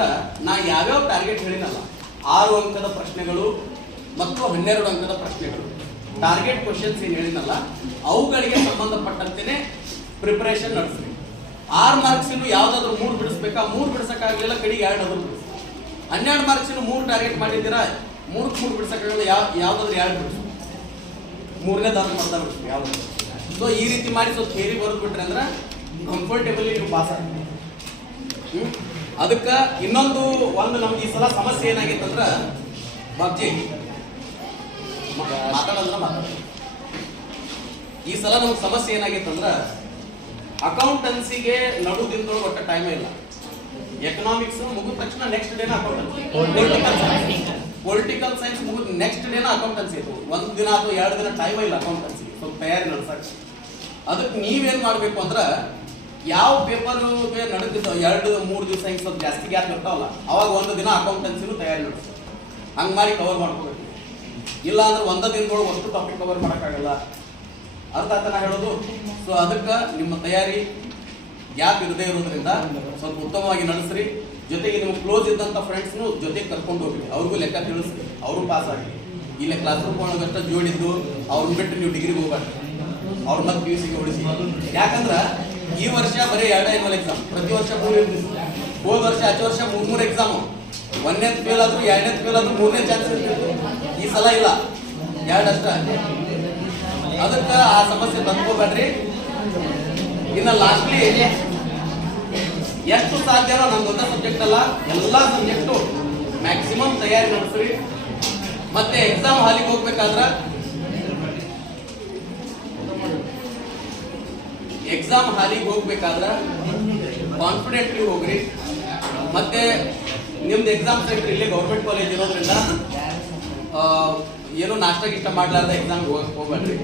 ಅಂತಂದ್ರೆ ನಾ ಯಾವ್ಯಾವ ಟಾರ್ಗೆಟ್ ಹೇಳಿನಲ್ಲ 6 ಅಂಕದ ಪ್ರಶ್ನೆಗಳು ಮತ್ತು 12 ಅಂಕದ ಪ್ರಶ್ನೆಗಳು ಟಾರ್ಗೆಟ್ ಕ್ವಶನ್ಸ್ ಏನು ಹೇಳಿನಲ್ಲ ಅವುಗಳಿಗೆ ಸಂಬಂಧಪಟ್ಟಂತೆನೆ ಪ್ರಿಪರೇಷನ್ ನಡೆಸ್ರಿ. 6 ಮಾರ್ಕ್ಸ್ ಯಾವ್ದಾದ್ರು 3 ಬಿಡಿಸ್ಬೇಕಾ, 3 ಬಿಡಿಸಕ್ಕಾಗಲಿಲ್ಲ ಕಡೆಗೆ 2 ಅದ್ರ ಬಿಡಿಸಿ. 12 ಮಾರ್ಕ್ಸ್ 3 ಟಾರ್ಗೆಟ್ ಮಾಡಿದ್ದೀರಾ, 3 ಬಿಡಿಸಕ್ಕಾಗಲ್ಲ ಯಾವ್ದಾದ್ರು 2 ಬಿಡಿಸಿ, 3ನೇ ದಾದ ಮಾಡ್ತಾ ಬಿಡಿಸಿ ಯಾವ್ದು. ಸೊ ಈ ರೀತಿ ಮಾಡಿ ಸ್ವಲ್ಪ ಥಿಯರಿ ಬರೆದು ಬಿಟ್ರೆ ಅಂದ್ರೆ ಕಂಫರ್ಟೇಬಲಿ ನೀವು ಪಾಸ್ ಆಗ್ತೀವಿ. ಅದಕ್ಕೆ ಇನ್ನೊಂದು ನಮ್ಗೆ ಈ ಸಲ ಸಮಸ್ಯೆ ಏನಾಗಿತ್ತಂದ್ರೆ ಬಾಬ್ಜಿ ಈ ಸಲ ನಮ್ಗೆ ಸಮಸ್ಯೆ ಏನಾಗಿತ್ತಂದ್ರೆ ಅಕೌಂಟೆನ್ಸಿಗೆ ನಡುದಿನದೊಳಗೆ ಒಟ್ಟ ಟೈಮೇ ಇಲ್ಲ. ಎಕನಾಮಿಕ್ಸ್ ಮುಗಿದ ತಕ್ಷಣ ನೆಕ್ಸ್ಟ್ ಡೇನ ಅಕೌಂಟೆನ್ಸಿ, ಪೊಲಿಟಿಕಲ್ ಸೈನ್ಸ್ ಮುಗಿದ ನೆಕ್ಸ್ಟ್ ಡೇನ ಅಕೌಂಟೆನ್ಸಿ ಇತ್ತು. 1 ದಿನ ಅಥವಾ 2 ದಿನ ಟೈಮೇ ಇಲ್ಲ ಅಕೌಂಟೆನ್ಸಿ ಸ್ವಲ್ಪ ತಯಾರಿ ನಡೆಸಕ್ಕೆ. ಅದಕ್ಕೆ ನೀವೇನ್ ಮಾಡ್ಬೇಕು ಅಂದ್ರೆ ಯಾವ ಪೇಪರ್ಗೆ ನಡೆದಿದ್ದು 2-3 ದಿವಸ ಹಿಂಗೆ ಸ್ವಲ್ಪ ಜಾಸ್ತಿ ಗ್ಯಾಪ್ ಇರ್ತಾವಲ್ಲ ಅವಾಗ 1 ದಿನ ಅಕೌಂಟೆನ್ಸಿನೂ ತಯಾರಿ ನಡೆಸ್ತಾರೆ. ಹಂಗೆ ಮಾಡಿ ಕವರ್ ಮಾಡ್ಕೋಬೇಕು. ಇಲ್ಲ ಅಂದ್ರೆ 1 ದಿನದೊಳಗೆ ಅಷ್ಟು ಟಾಪಿಕ್ ಕವರ್ ಮಾಡೋಕ್ಕಾಗಲ್ಲ. ಅರ್ಥ ಆಯ್ತಾ ನಾ ಹೇಳೋದು? ಸೊ ಅದಕ್ಕೆ ನಿಮ್ಮ ತಯಾರಿ ಗ್ಯಾಪ್ ಇರದೇ ಇರೋದ್ರಿಂದ ಸ್ವಲ್ಪ ಉತ್ತಮವಾಗಿ ನಡೆಸ್ರಿ. ಜೊತೆಗೆ ನೀವು ಕ್ಲೋಸ್ ಇದ್ದಂಥ ಫ್ರೆಂಡ್ಸ್ನು ಜೊತೆಗೆ ಕರ್ಕೊಂಡು ಹೋಗ್ರಿ, ಅವ್ರಿಗೂ ಲೆಕ್ಕ ತಿಳಿಸ್ರಿ, ಅವರು ಪಾಸ್ ಆಗಿ. ಇಲ್ಲೇ ಕ್ಲಾಸ್ ರೂಮ್ ಒಳಗಷ್ಟ ಜೋಡಿದ್ದು ಅವ್ರನ್ನ ಬಿಟ್ಟು ನೀವು ಡಿಗ್ರಿಗೆ ಹೋಗ್ಬಾರ್ದು, ಅವ್ರ ಮತ್ತೆ PUC ಗೆ ಉಳಿಸಿ. ಯಾಕಂದ್ರೆ ಈ ವರ್ಷ ಬರೀ 2 ಆನ್ಯುವಲ್ ಎಕ್ಸಾಮ್, ಪ್ರತಿ ವರ್ಷ 3 ಇರ್ತಿತ್ತು. ಹೋದ ವರ್ಷ 10 ವರ್ಷ 3 ಎಕ್ಸಾಮು, 1ನೇ ಫೇಲ್ ಆದ್ರು 2ನೇ ಫೇಲ್ ಆದ್ರು 3ನೇ ಚಾನ್ಸ್ ಇರ್ತಿತ್ತು. ಈ ಸಲ ಇಲ್ಲ, 2 ಅಷ್ಟ. ಅದಕ್ಕೆ ಆ ಸಮಸ್ಯೆ ತಂದ್ಕೋಬೇಡ್ರಿ. ಇನ್ನು ಲಾಸ್ಟ್ಲಿ ಎಷ್ಟು ಸಾಧ್ಯನೋ ನಮ್ದೊಂದ ಸಬ್ಜೆಕ್ಟ್ ಅಲ್ಲ, ಎಲ್ಲಾ ಸಬ್ಜೆಕ್ಟು ಮ್ಯಾಕ್ಸಿಮಮ್ ತಯಾರಿ ನಡೆಸ್ರಿ. ಮತ್ತೆ ಎಕ್ಸಾಮ್ ಹಾಲಿಗೆ ಹೋಗ್ಬೇಕಾದ್ರೆ ಕಾನ್ಫಿಡೆಂಟ್ಲಿ ಹೋಗ್ರಿ. ಮತ್ತೆ ನಿಮ್ದು ಎಕ್ಸಾಮ್ ಸೆಂಟರ್ ಇಲ್ಲಿ ಗೌರ್ಮೆಂಟ್ ಕಾಲೇಜ್ ಇರೋದ್ರಿಂದ ಏನೋ ನಾಷ್ಟ ಗಿಷ್ಟ ಮಾಡ್ಲಾರ್ದ ಎಕ್ಸಾಮ್ಗೆ ಹೋಗ್ಬೇಡ್ರಿ.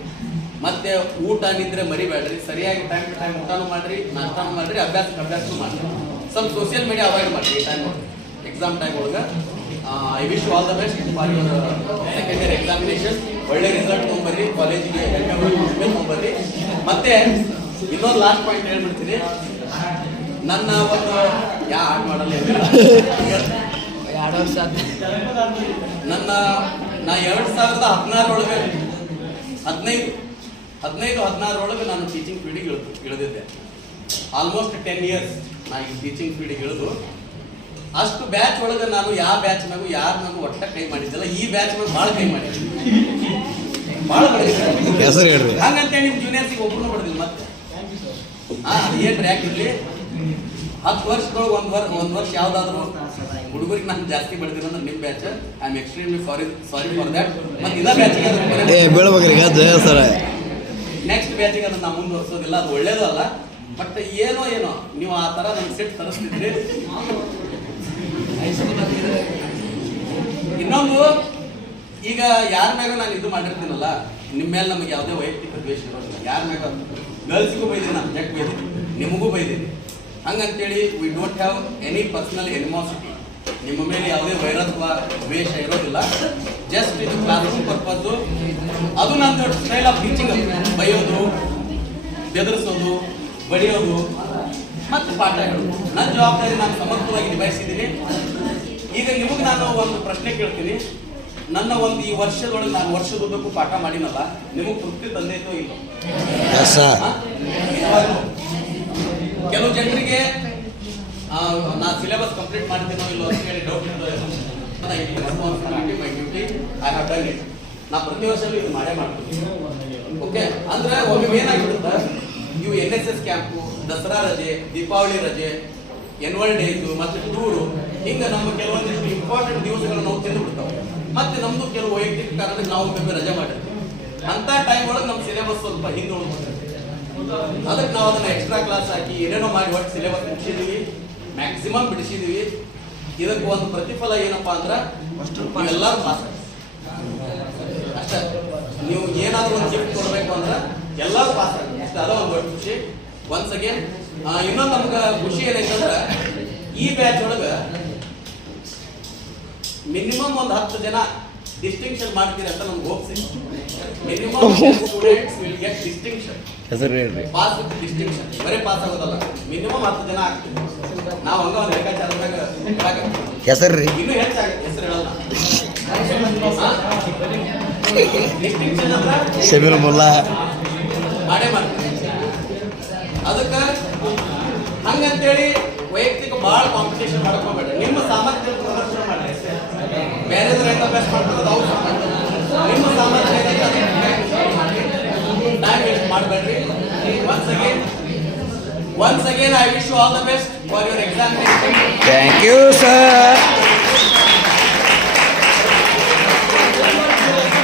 ಮತ್ತೆ ಊಟ ನಿದ್ರೆ ಮರಿಬೇಡ್ರಿ. ಸರಿಯಾಗಿ ಟೈಮ್ ಟು ಟೈಮ್ ಊಟನೂ ಮಾಡ್ರಿ, ನಾಷ್ಟಾನು ಮಾಡ್ರಿ, ಅಭ್ಯಾಸನೂ ಮಾಡ್ರಿ. ಸ್ವಲ್ಪ ಸೋಷಿಯಲ್ ಮೀಡಿಯಾ ಅವಾಯ್ಡ್ ಮಾಡ್ರಿ ಟೈಮ್ ಎಕ್ಸಾಮ್ ಟೈಮ್ ಒಳಗೆ. I wish all the best for your second year examination. ಒಳ್ಳೆ ರಿಸಲ್ಟ್ ತೊಗೊಂಬರ್ರಿ, ಕಾಲೇಜಿಗೆ ತೊಗೊಂಬರ್ರಿ. ಮತ್ತೆ ಇನ್ನೊಂದು ಲಾಸ್ಟ್ ಪಾಯಿಂಟ್ ಹೇಳ್ಬಿಡ್ತೀನಿ. ನನ್ನ ಒಂದು ಆಡ್ ಮಾಡಲ್ಲ ನಾ 2016 ಒಳಗೆ 15-16 ನಾನು ಟೀಚಿಂಗ್ ಫೀಲ್ಡಿಗೆ ಇಳಿದಿದ್ದೆ. ಆಲ್ಮೋಸ್ಟ್ 10 ಇಯರ್ಸ್ ನಾ ಈ ಟೀಚಿಂಗ್ ಫೀಲ್ಡಿಗೆ ಇಳಿದು ಅಷ್ಟು ಬ್ಯಾಚ್ ಒಳಗೆ ನಾನು ಯಾವ ಬ್ಯಾಚ್ ಮ್ಯಾಗು ಯಾರು ಒಟ್ಟ ಕೈ ಮಾಡಿದ್ದಿಲ್ಲ. ಈ ಬ್ಯಾಚ್ ಮ್ಯಾಗ ಭಾಳ ಕೈ ಮಾಡಿದ್ದೆ, ಭಾಳ ಬಡಿದ್ದೆ. ಹಂಗಂತೇಳಿ ನಿಮ್ಮ ಜೂನಿಯರ್ಸಿಗೆ ಒಬ್ಬರು ಬಡಿದಿಲ್ಲ. ಮತ್ತೆ ಏನು ಟ್ರ್ಯಾಕ್ ಇರಲಿ, 10 ವರ್ಷದೊಳಗೆ ಒಂದು ವರ್ಷ ಯಾವ್ದಾದ್ರು ಹುಡುಗರಿಗೆ ನಾನು ಜಾಸ್ತಿ ಬೆಳೆದಿರೋ ಅಂದ್ರೆ ನಿಮ್ಮ batch. I am extremely sorry for that. ಮತ್ತೆ ಇದ ಬ್ಯಾಚಿಗೆ ನೆಕ್ಸ್ಟ್ ಬ್ಯಾಚಿಗೆ ಅದನ್ನ ನಾವು ಮುಂದುವರ್ಸೋದಿಲ್ಲ, ಅದು ಒಳ್ಳೇದು ಅಲ್ಲ. ಬಟ್ ಏನೋ ನೀವು ಆ ಥರ ನಮ್ಗೆ ಸೆಟ್ ತರಿಸ್ತಿದ್ರಿ. ಇನ್ನೊಂದು, ಈಗ ಯಾರ ಮ್ಯಾಗ ನಾನು ಇದು ಮಾಡಿರ್ತೀನಲ್ಲ, ನಿಮ್ಮ ಮೇಲೆ ನಮಗೆ ಯಾವುದೇ ವೈಯಕ್ತಿಕ ದ್ವೇಷ ಇರೋದಿಲ್ಲ. ಯಾರ ಮ್ಯಾಗ ಗರ್ಲ್ಸಿಗೂ ಬೈದೀನಿ, ನಾನು ಜಗ್ ಬೈದೀನಿ, ನಿಮಗೂ ಬೈದೀನಿ. ಹಂಗಂತೇಳಿ we don't have any personal animosity. ನಿಮ್ಮ ಮೇಲೆ ಯಾವುದೇ ವೈರತ್ವ ದ್ವೇಷ ಇರೋದಿಲ್ಲ. ಜಸ್ಟ್ ಇದು ಕ್ಲಾಸ್ ರೂಮ್ ಪರ್ಪಸ್ಸು. ಅದು ನನ್ನ ಸ್ಟೈಲ್ ಆಫ್ ಟೀಚಿಂಗ್. ಬೈಯೋದು, ಬೆದರಿಸೋದು, ಬಡಿಯೋದು ಮತ್ತು ಪಾಠ ಹೇಳೋದು ನನ್ನ ಜವಾಬ್ದಾರಿ ನಾನು ಸಮರ್ಥವಾಗಿ ನಿಭಾಯಿಸಿದ್ದೀನಿ. ಈಗ ನಿಮಗೆ ನಾನು ಒಂದು ಪ್ರಶ್ನೆ ಕೇಳ್ತೀನಿ. ನನ್ನ ಒಂದು ಈ ವರ್ಷದೊಳಗೆ ನಾನು ವರ್ಷದುದ್ದಕ್ಕೂ ಪಾಠ ಮಾಡಿನಲ್ಲ, ನಿಮಗೆ ತೃಪ್ತಿ ತಂದೈತೋ ಇಲ್ಲೋ? ಕೆಲವು ಜನರಿಗೆ ನಾ ಸಿಲೆಬಸ್ ಕಂಪ್ಲೀಟ್ ಮಾಡ್ತೀನೋ ಇಲ್ಲೋ ಅಂತ ಹೇಳಿ ಡೌಟ್ ಇರ್ತದೆ. ನಾ ಪ್ರತಿ ವರ್ಷವೂ ಇದು ಮಾಡೇ ಮಾಡ್ತೀನಿ. ಓಕೆ, ಅಂದ್ರೆ ಒಮ್ಮೆ ಏನಾಗಿರುತ್ತೆ, ಇವು NSS ಕ್ಯಾಂಪು, ದಸರಾ ರಜೆ, ದೀಪಾವಳಿ ರಜೆ, ಎನ್ಯುವಲ್ ಡೇಸು ಮತ್ತು ಟೂರು, ಹಿಂಗೆ ನಮ್ಮ ಕೆಲವೊಂದಿಷ್ಟು ಇಂಪಾರ್ಟೆಂಟ್ ದಿವಸಗಳನ್ನು ನಾವು ತಿಂದು ಬಿಡ್ತಾವೆ. ಮತ್ತೆ ನಮ್ದು ಕೆಲವು ವೈಯಕ್ತಿಕ ಕಾರಣಕ್ಕೆ ನಾವು ಒಮ್ಮೆ ರಜೆ ಮಾಡಿರ್ತೀವಿ. ಅಂತ ಟೈಮ್ ಒಳಗೆ ನಮ್ಮ ಸಿಲೆಬಸ್ ಸ್ವಲ್ಪ ಹಿಂದೆ ಉಳ್ಕೊಂಡಿರ್ತೀವಿ. ಅದಕ್ಕೆ ನಾವು ಅದನ್ನ ಎಕ್ಸ್ಟ್ರಾ ಕ್ಲಾಸ್ ಹಾಕಿ ಏನೇನೋ ಮಾಡಿ ಒಟ್ಟು ಸಿಲೆಬಸ್ ಮುಗಿಸಿದೀವಿ, ಮ್ಯಾಕ್ಸಿಮಮ್ ಬಿಡಿಸಿದೀವಿ. ಇದಕ್ಕೆ ಒಂದು ಪ್ರತಿಫಲ ಏನಪ್ಪಾ ಅಂದ್ರೆ ಎಲ್ಲರೂ ಪಾಸ್ ಅಷ್ಟೇ. ನೀವು ಏನಾದರೂ ಒಂದು ಗಿಫ್ಟ್ ಕೊಡಬೇಕು ಅಂದ್ರೆ ಎಲ್ಲರೂ ಪಾಸ್ ಆಗಿ ಅಷ್ಟೇ. ಅದ ಒಂದು ದೊಡ್ಡ ಖುಷಿ. ಒನ್ಸ್ ಅಗೇನ್ ಇನ್ನೊಂದು ನಮ್ಗೆ ಖುಷಿ ಏನೈತಂದ್ರೆ ಈ ಬ್ಯಾಚ್ ಒಳಗೆ ಮಿನಿಮಮ್ ಒಂದು 10 ಜನ ಡಿಸ್ಟಿಂಕ್ಷನ್ ಮಾಡ್ತೀರಿ ಅಂತ ನಮ್ಗೆ ಹೋಪ್ಸಿ. Minimum students will get distinction. Pass with distinction, ಬರೀ ಪಾಸ್ ಆಗೋದಲ್ಲ, ಮಿನಿಮಮ್ 10 ಜನ ಆಗ್ತೀವಿ. ನಾವು ಹಂಗ ಒಂದು ಲೆಕ್ಕಾಚಾರದಾಗ ಹೆಸರು ರೀ ಇನ್ನೂ ಹೆಚ್ಚಾಗುತ್ತೆ ಹೆಸರು ಹೇಳಲ್ಲ ಡಿಸ್ಟಿಂಕ್ಷನ್ ಅಂದ್ರೆ ಶಮೀಲ್ ಮುಲ್ಲಾ ಮಾಡೇ ಮಾಡ್ತೀವಿ ಅದಕ್ಕೆ ಹಂಗಂತೇಳಿ ವೈಯಕ್ತಿಕ ಭಾಳ ಕಾಂಪಿಟೇಷನ್ ಮಾಡ್ಕೋಬೇಡ ನಿಮ್ಮ ಸಾಮರ್ಥ್ಯ ಪ್ರದರ್ಶನ ಮಾಡಿ ಅಷ್ಟೇ ಬೇರೆದ್ರೆ ಹೆಂಗ ಬೆಸ್ಟ್ ಮಾಡ್ತಾರೆ ಅವ್ರು ನಿಮ್ಮ ಸಾಮರ್ಥ್ಯ ಟೈಮ್ ವೇಸ್ಟ್ ಮಾಡಬೇಡ್ರಿ once again I wish you all the best for your examination. Thank you, sir.